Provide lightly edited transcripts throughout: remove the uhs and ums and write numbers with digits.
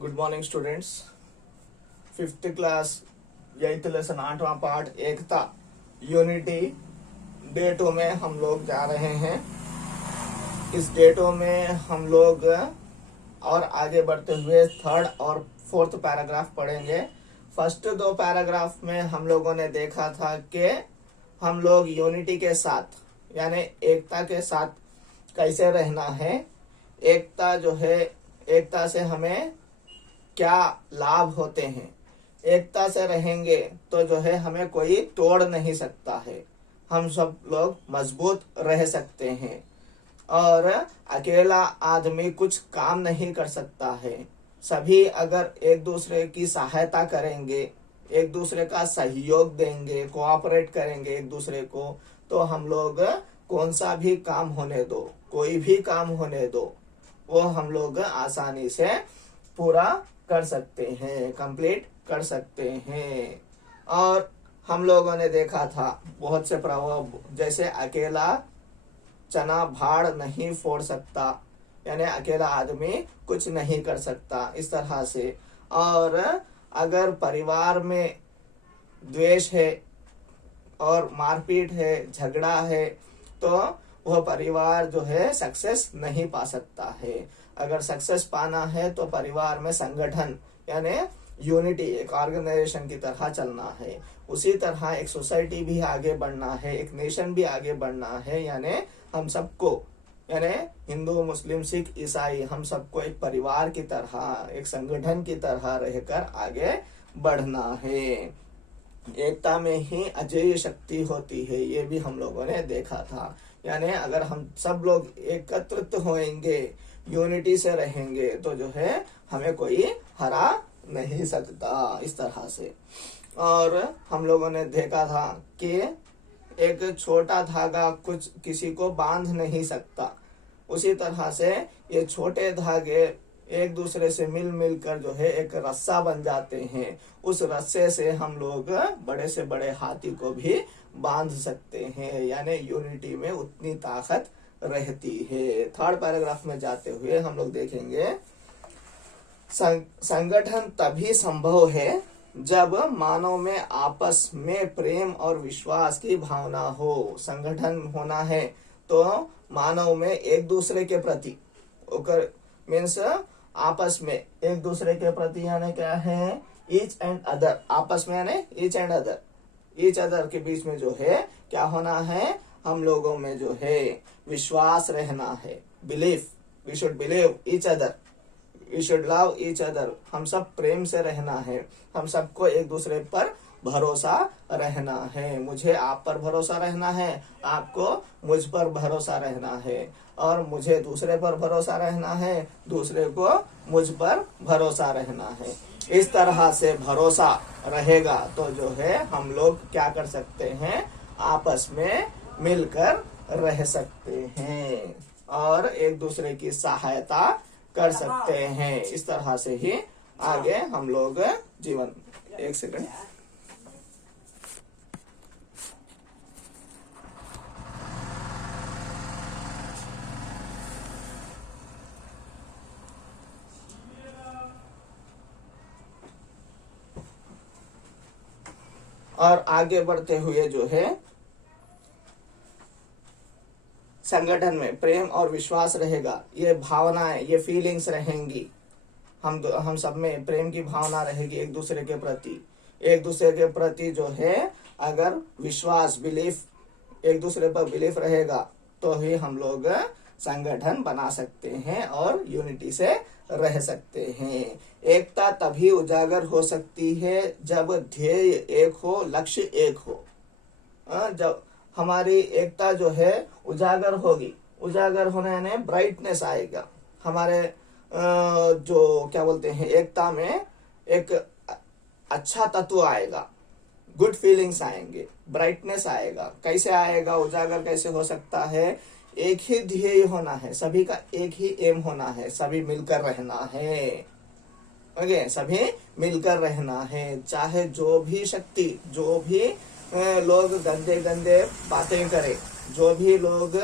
Good morning students. Fifth class 8th lesson 8वां part एकता unity day 2 में हम लोग जा रहे हैं। इस डे 2 में हम लोग और आगे बढ़ते हुए थर्ड और फोर्थ पैराग्राफ पढ़ेंगे। फर्स्ट दो पैराग्राफ में हम लोगों ने देखा था कि हम लोग यूनिटी के साथ यानी एकता के साथ कैसे रहना है। एकता जो है, एकता से हमें क्या लाभ होते हैं। एकता से रहेंगे तो जो है हमें कोई तोड़ नहीं सकता है, हम सब लोग मजबूत रह सकते हैं और अकेला आदमी कुछ काम नहीं कर सकता है। सभी अगर एक दूसरे की सहायता करेंगे, एक दूसरे का सहयोग देंगे, कोऑपरेट करेंगे एक दूसरे को, तो हम लोग कौन सा भी काम होने दो, कोई भी काम होने दो, वो हम लोग आसानी से पूरा कर सकते हैं, कंप्लीट कर सकते हैं। और हम लोगों ने देखा था बहुत से प्रभाव, जैसे अकेला चना भाड़ नहीं फोड़ सकता, यानी अकेला आदमी कुछ नहीं कर सकता, इस तरह से। और अगर परिवार में द्वेष है और मारपीट है, झगड़ा है, तो वह परिवार जो है सक्सेस नहीं पा सकता है। अगर सक्सेस पाना है तो परिवार में संगठन यानी यूनिटी, एक ऑर्गेनाइजेशन की तरह चलना है। उसी तरह एक सोसाइटी भी आगे बढ़ना है, एक नेशन भी आगे बढ़ना है, यानी हम सबको, यानी हिंदू मुस्लिम सिख ईसाई, हम सबको एक परिवार की तरह, एक संगठन की तरह रहकर आगे बढ़ना है। एकता में ही अजेय शक्ति होती है, ये भी हम लोगों ने देखा था। यानी अगर हम सब लोग एकत्रित होएंगे, यूनिटी से रहेंगे, तो जो है हमें कोई हरा नहीं सकता, इस तरह से। और हम लोगों ने देखा था कि एक छोटा धागा कुछ किसी को बांध नहीं सकता, उसी तरह से ये छोटे धागे एक दूसरे से मिल मिलकर जो है एक रस्सा बन जाते हैं। उस रस्से से हम लोग बड़े से बड़े हाथी को भी बांध सकते हैं, यानी यूनिटी में उतनी ताकत रहती है। थर्ड पैराग्राफ में जाते हुए हम लोग देखेंगे, संगठन तभी संभव है जब मानव में आपस में प्रेम और विश्वास की भावना हो। संगठन होना है तो मानव में एक दूसरे के प्रति, मीन्स आपस में एक दूसरे के प्रति, यानी क्या है, ईच एंड अदर, आपस में यानी each and other, each other के बीच में जो है क्या होना है, हम लोगों में जो है विश्वास रहना है। Belief, we should believe each other, we should love each other, हम सब प्रेम से रहना है, हम सबको एक दूसरे पर भरोसा रहना है। मुझे आप पर भरोसा रहना है, आपको मुझ पर भरोसा रहना है, और मुझे दूसरे पर भरोसा रहना है, दूसरे को मुझ पर भरोसा रहना है। इस तरह से भरोसा रहेगा तो जो है हम लोग क्या कर सकते हैं, आपस में मिलकर रह सकते हैं और एक दूसरे की सहायता कर सकते हैं। इस तरह से ही आगे हम लोग जीवन। एक सेकंड। और आगे बढ़ते हुए जो है संगठन में प्रेम और विश्वास रहेगा, ये भावनाएं, ये फीलिंग्स रहेंगी, हम सब में प्रेम की भावना रहेगी एक दूसरे के प्रति। एक दूसरे के प्रति जो है अगर विश्वास, बिलीफ, एक दूसरे पर बिलीफ रहेगा तो ही हम लोग संगठन बना सकते हैं और यूनिटी से रह सकते हैं। एकता तभी उजागर हो सकती है जब ध्येय एक हो, लक्ष्य एक हो। जब हमारी एकता जो है उजागर होगी, उजागर होने यानी ब्राइटनेस आएगा, हमारे जो क्या बोलते हैं, एकता में एक अच्छा तत्व आएगा, गुड फीलिंग्स आएंगे, ब्राइटनेस आएगा। कैसे आएगा, उजागर कैसे हो सकता है, एक ही ध्येय होना है, सभी का एक ही एम होना है, सभी मिलकर रहना है। ओके, सभी मिलकर रहना है, चाहे जो भी शक्ति, जो भी लोग गंदे गंदे बातें करें, जो भी लोग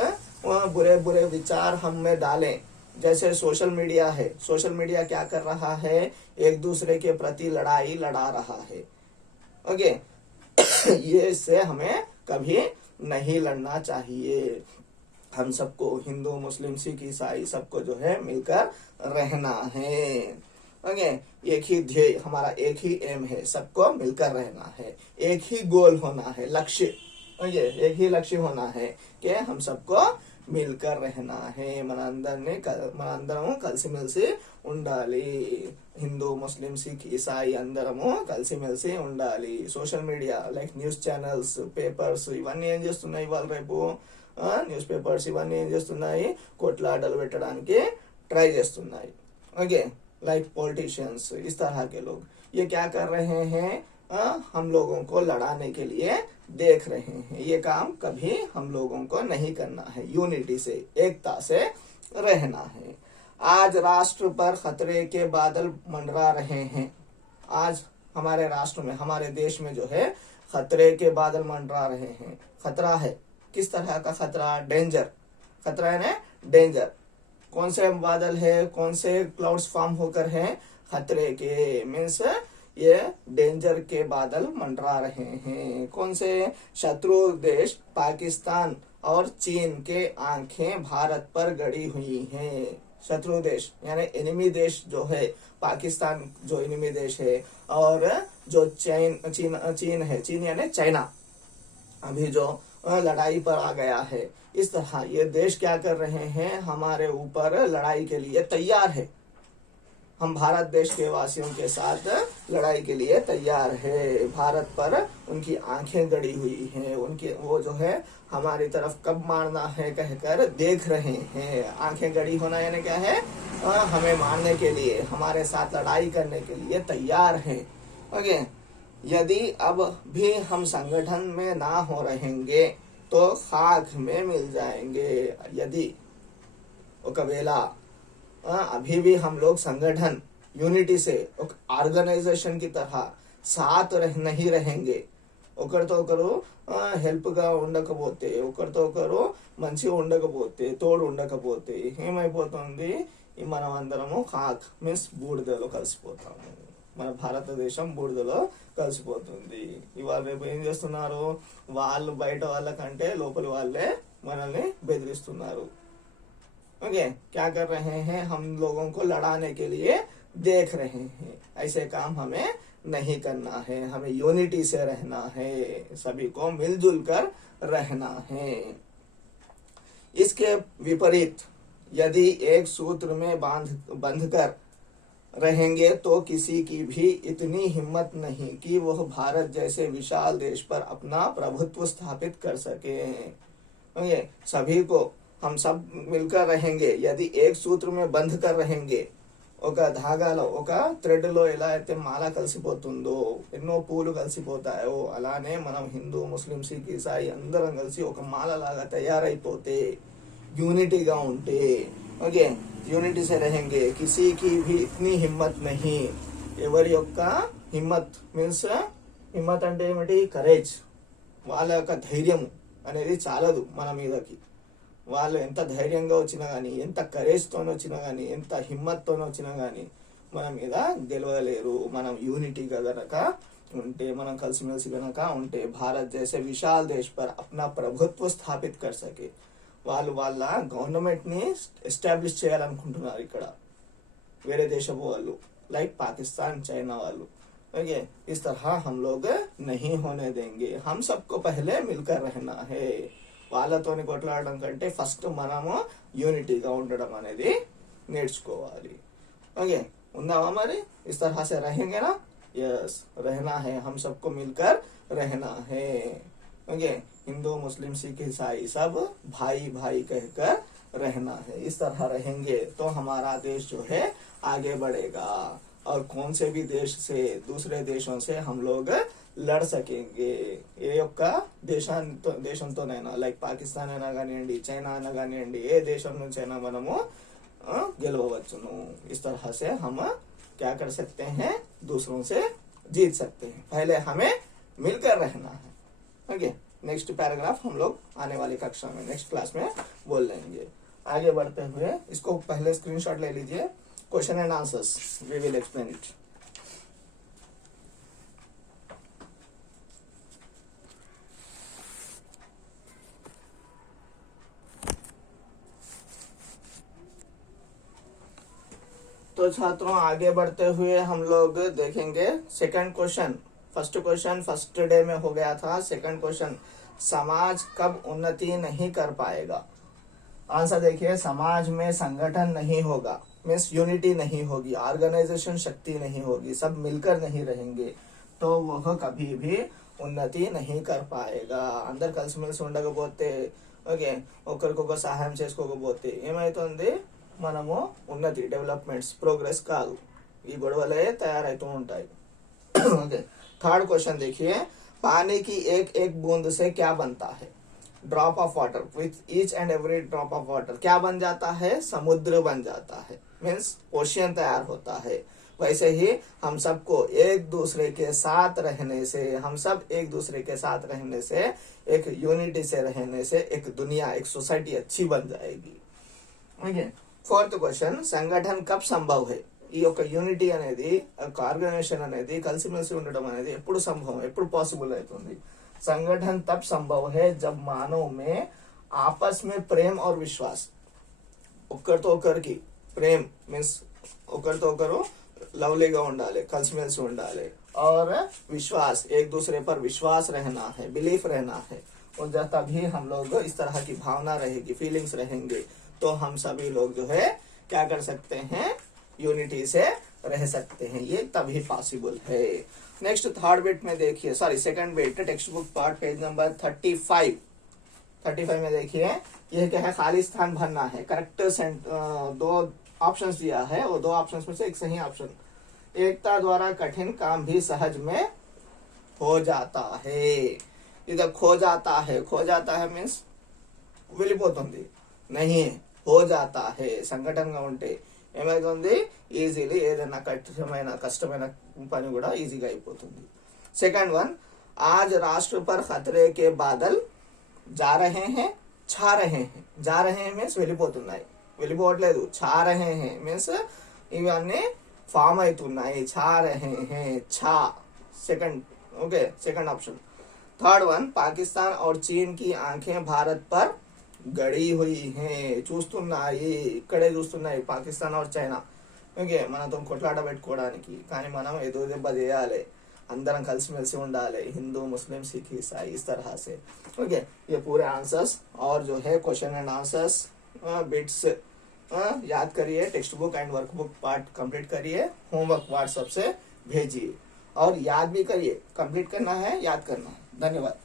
बुरे बुरे विचार हम में डालें, जैसे सोशल मीडिया है, सोशल मीडिया क्या कर रहा है, एक दूसरे के प्रति लड़ाई लड़ा रहा है। ओके ये इससे हमें कभी नहीं लड़ना चाहिए। हम सबको, हिंदू मुस्लिम सिख ईसाई सबको जो है मिलकर रहना है। ओके एक ही ध्येय, हमारा एक ही एम है, सबको मिलकर रहना है, एक ही गोल होना है, लक्ष्य। ओके एक ही लक्ष्य होना है कि हम सबको మిల్కర్ रहना है। మనందరము కలిసిమెలిసి ఉండాలి। హిందూ ముస్లిం సిక్ ఇసాయి అందరము కలిసిమెలిసి ఉండాలి। Social media like news channels, papers ఇవన్నీ ఏం చేస్తున్నాయి, ఇవాళ రేపు న్యూస్ పేపర్స్ ఇవన్నీ ఏం చేస్తున్నాయి, కొట్లాటలు పెట్టడానికి ट्राई చేస్తున్నాయి। ओके लाइक पॉलिटिशियंस, इस तरह के लोग ये क्या कर रहे हैं, हम लोगों को लड़ाने के लिए देख रहे हैं। ये काम कभी हम लोगों को नहीं करना है, यूनिटी से, एकता से रहना है। आज राष्ट्र पर खतरे के बादल मंडरा रहे हैं। आज हमारे राष्ट्र में, हमारे देश में जो है खतरे के बादल मंडरा रहे हैं। खतरा है, किस तरह का खतरा, डेंजर, खतरा है ना, डेंजर। कौन से बादल है, कौन से क्लाउड्स फॉर्म होकर हैं, खतरे के मीन्स ये डेंजर के बादल मंडरा रहे हैं। कौन से, शत्रु देश पाकिस्तान और चीन के आंखें भारत पर गड़ी हुई हैं। शत्रु देश यानी एनिमी देश जो है, पाकिस्तान जो एनिमी देश है, और जो चीन है, चीन यानी चाइना, अभी जो लड़ाई पर आ गया है। इस तरह ये देश क्या कर रहे हैं, हमारे ऊपर लड़ाई के लिए तैयार है। हम भारत देश के वासियों के साथ लड़ाई के लिए तैयार है। भारत पर उनकी आंखें गड़ी हुई हैं, उनके वो जो है हमारी तरफ कब मारना है कहकर देख रहे हैं। आंखें गड़ी होना यानी क्या है, हमें मारने के लिए, हमारे साथ लड़ाई करने के लिए तैयार है। ओके यदि अब भी हम संगठन में ना हो रहेंगे तो खाक में मिल जाएंगे। यदि ఒకవేళ अभी भी हम लोग संगठन, यूनिटी से, ऑर्गेनाइजेशन की तरह साथ नहीं रहेंगे, ఒకరితో ఒకరు హెల్ప్ గా ఉండకపోతే, ఒకరితో ఒకరు మంచిగా ఉండకపోతే, తోడు ఉండకపోతే ఏమైపోతుంది, మనం అందరము ఖాక్ మీన్స్ బూడిదలో కలిసిపోతాము। మన భారతదేశం బూడిదలో కలిసిపోతుంది। ఇవాళ రేపు ఏం చేస్తున్నారు, వాళ్ళు బయట వాళ్ళకంటే లోపలి వాళ్ళే మనల్ని బెదిరిస్తున్నారు। ओके क्या कर रहे हैं, हम लोगों को लड़ाने के लिए देख रहे हैं। ऐसे काम हमें नहीं करना है, हमें यूनिटी से रहना है, सभी को मिलजुल कर रहना है। इसके विपरीत यदि एक सूत्र में बंधकर रहेंगे तो किसी की भी इतनी हिम्मत नहीं कि वह भारत जैसे विशाल देश पर अपना प्रभुत्व स्थापित कर सके। ओके सभी को, हम सब मिलकर रहेंगे, यदि एक सूत्र में बंध कर रहेंगे, ఒక ధాగాలో, ఒక థ్రెడ్ లో ఎలా అయితే మాల కలిసిపోతుందో, ఎన్నో పూలు కలిసిపోతాయో, అలానే మనం హిందూ ముస్లిం సిక్ ఇసాయి అందరం కలిసి ఒక మాల లాగా తయారైపోతే, యూనిటీగా ఉంటే, ఓకే యూనిటీ से रहेंगे, किसी की भी इतनी हिम्मत नहीं, ఎవరి యొక్క హిమ్మత్ మీన్స్, హిమ్మత్ అంటే ఏమిటి, కరేజ్, వాళ్ళ యొక్క ధైర్యం అనేది చాలదు మన మీదకి। వాళ్ళు ఎంత ధైర్యంగా వచ్చినా గానీ, ఎంత కరేజ్తో వచ్చినా గానీ, ఎంత హిమ్మత్తో వచ్చినా గానీ మన మీద గెలవలేరు। మనం యూనిటీగా గనక ఉంటే, మనం కలిసిమెలిసి గనక ఉంటే, భారత్ జైసే విశాల్ దేశ్ పర్ అప్నా ప్రభుత్వ స్థాపిత్ కర్ సకే। వాళ్ళు వాళ్ళ గవర్నమెంట్ ని ఎస్టాబ్లిష్ చేయాలనుకుంటున్నారు ఇక్కడ వేరే దేశపు వాళ్ళు, లైక్ పాకిస్తాన్, చైనా వాళ్ళు। ओके इस तरह हम लोग नहीं होने देंगे। हम सबको पहले मिलकर रहना है। వాళ్ళతోని కొట్లాడడం కంటే ఫస్ట్ మనము యూనిటీగా ఉండడం అనేది నేర్చుకోవాలి। ओके ఉందామా మరి, इस तरह से रहेंगे ना, यस रहना है, हम सबको मिलकर रहना है। ओके हिंदू मुस्लिम सिख ईसाई सब भाई भाई कहकर रहना है। इस तरह रहेंगे तो हमारा देश जो है आगे बढ़ेगा, और कौन से भी देश से, दूसरे देशों से हम लोग లड़ సకేంగే। ఏ యొక్క దేశంతోనైనా, లైక్ పాకిస్తాన్ అయినా కానివ్వండి, చైనా అయినా కానివ్వండి, ఏ దేశం నుంచి అయినా మనము గెలవవచ్చును। इस तरह से हम क्या कर सकते हैं, दूसरों से जीत सकते हैं। पहले हमें मिलकर रहना है। ओके नेक्स्ट पैराग्राफ हम लोग आने वाली कक्षा में, नेक्स्ट क्लास में बोल लेंगे। आगे बढ़ते हुए इसको पहले स्क्रीनशॉट ले लीजिए। Question and answers, we will explain it. तो छात्रों आगे बढ़ते हुए हम लोग देखेंगे second question. First question first day में हो गया था। सेकंड क्वेश्चन, समाज कब उन्नति नहीं कर पाएगा? आंसर देखिए, समाज में संगठन नहीं होगा, मीन्स यूनिटी नहीं होगी, ऑर्गेनाइजेशन शक्ति नहीं होगी, सब मिलकर नहीं रहेंगे तो वह कभी भी उन्नति नहीं कर पाएगा। అందరు కలిసిమెలిసి ఉండకపోతే ఓకే ఒకరికొక సహాయం చేసుకోకపోతే ఏమైతుంది, మనము ఉన్నతి డెవలప్మెంట్స్ ప్రోగ్రెస్ కాదు, ఈ గొడవలే తయారైతూ ఉంటాయి। ओके थर्ड क्वेश्चन देखिए, पानी की एक एक बूंद से क्या बनता है? Drop of water, with each and every drop of water क्या बन जाता है? समुद्र बन जाता है, मीन्स ओशियन तैयार होता है। वैसे ही हम सबको एक दूसरे के साथ रहने से, हम सब एक दूसरे के साथ रहने से, एक यूनिटी से रहने से एक दुनिया, एक सोसाइटी अच्छी बन जाएगी। ओके फोर्थ क्वेश्चन, సంఘటన కబ్ సంభవ్ है? ఈ యొక్క యూనిటీ అనేది, ఒక ఆర్గనైజేషన్ అనేది కలిసిమెలిసి ఉండడం అనేది ఎప్పుడు సంభవం, ఎప్పుడు పాసిబుల్ అవుతుంది? संगठन तब संभव है जब मानव में आपस में प्रेम और विश्वास, ఒకరితో ఒకరికి ప్రేమ్ మీన్స్ ఒకరితో ఒకరు లవ్లీగా ఉండాలి, కలిసిమెలిసి ఉండాలి, और विश्वास, एक दूसरे पर विश्वास रहना है, बिलीफ रहना है। और जब तभी हम लोग इस तरह की भावना रहेगी, फीलिंग्स रहेंगे, तो हम सभी लोग जो है क्या कर सकते हैं, यूनिटी से रह सकते हैं। ये तभी पॉसिबल है। नेक्स्ट थर्ड बिट में देखिए, sorry second bit, text book part page number 35 में देखिए, यह क्या है, खाली स्थान भरना है। करेक्ट दो ऑप्शंस दिया है, वो दो ऑप्शंस में से एक सही ऑप्शन। एकता द्वारा कठिन काम भी सहज में हो जाता है। इधर खो जाता है, खो जाता है मीन्स వెళ్ళిపోతుంది, नहीं हो जाता है। సంఘటనగా ఉంటే ఏమైతుంది, ఈజీలీ ఏదైనా కష్టమైన పని కూడా ఈజీగా అయిపోతుంది। सेकंड वन, आज राष्ट्र पर खतरे के बादल जा रहे हैं, छा रहे हैं। जा रहे हैं मीन्स వెళ్ళిపోతున్నాయి, వెళ్ళిపోవట్లేదు, छा रहे हैं मीन्स ఇవన్నీ ఫామ్ అవుతున్నాయి, छा रहे हैं, छा। Second okay second option. Third one, Pakistan और चीन की आंखें भारत पर గడి हुई हैं, చూస్తున్నాయి, ఇక్కడే చూస్తున్నాయి పాకిస్తాన్ और చైనా। ఓకే మనతో కొట్లాట పెట్టుకోవడానికి, కానీ మనం ఎదురు దెబ్బ చేయాలి, అందరం కలిసిమెలిసి ఉండాలి, हिंदू मुस्लिम सिख ईसाई, इस तरह से। ओके ये पूरे आंसर्स और जो है क्वेश्चन एंड आंसर्स बिट्स याद करिए, text book and workbook part complete करिए, होमवर्क व्हाट्सएप से भेजिए और याद भी करिए। कंप्लीट करना है, याद करना है। धन्यवाद।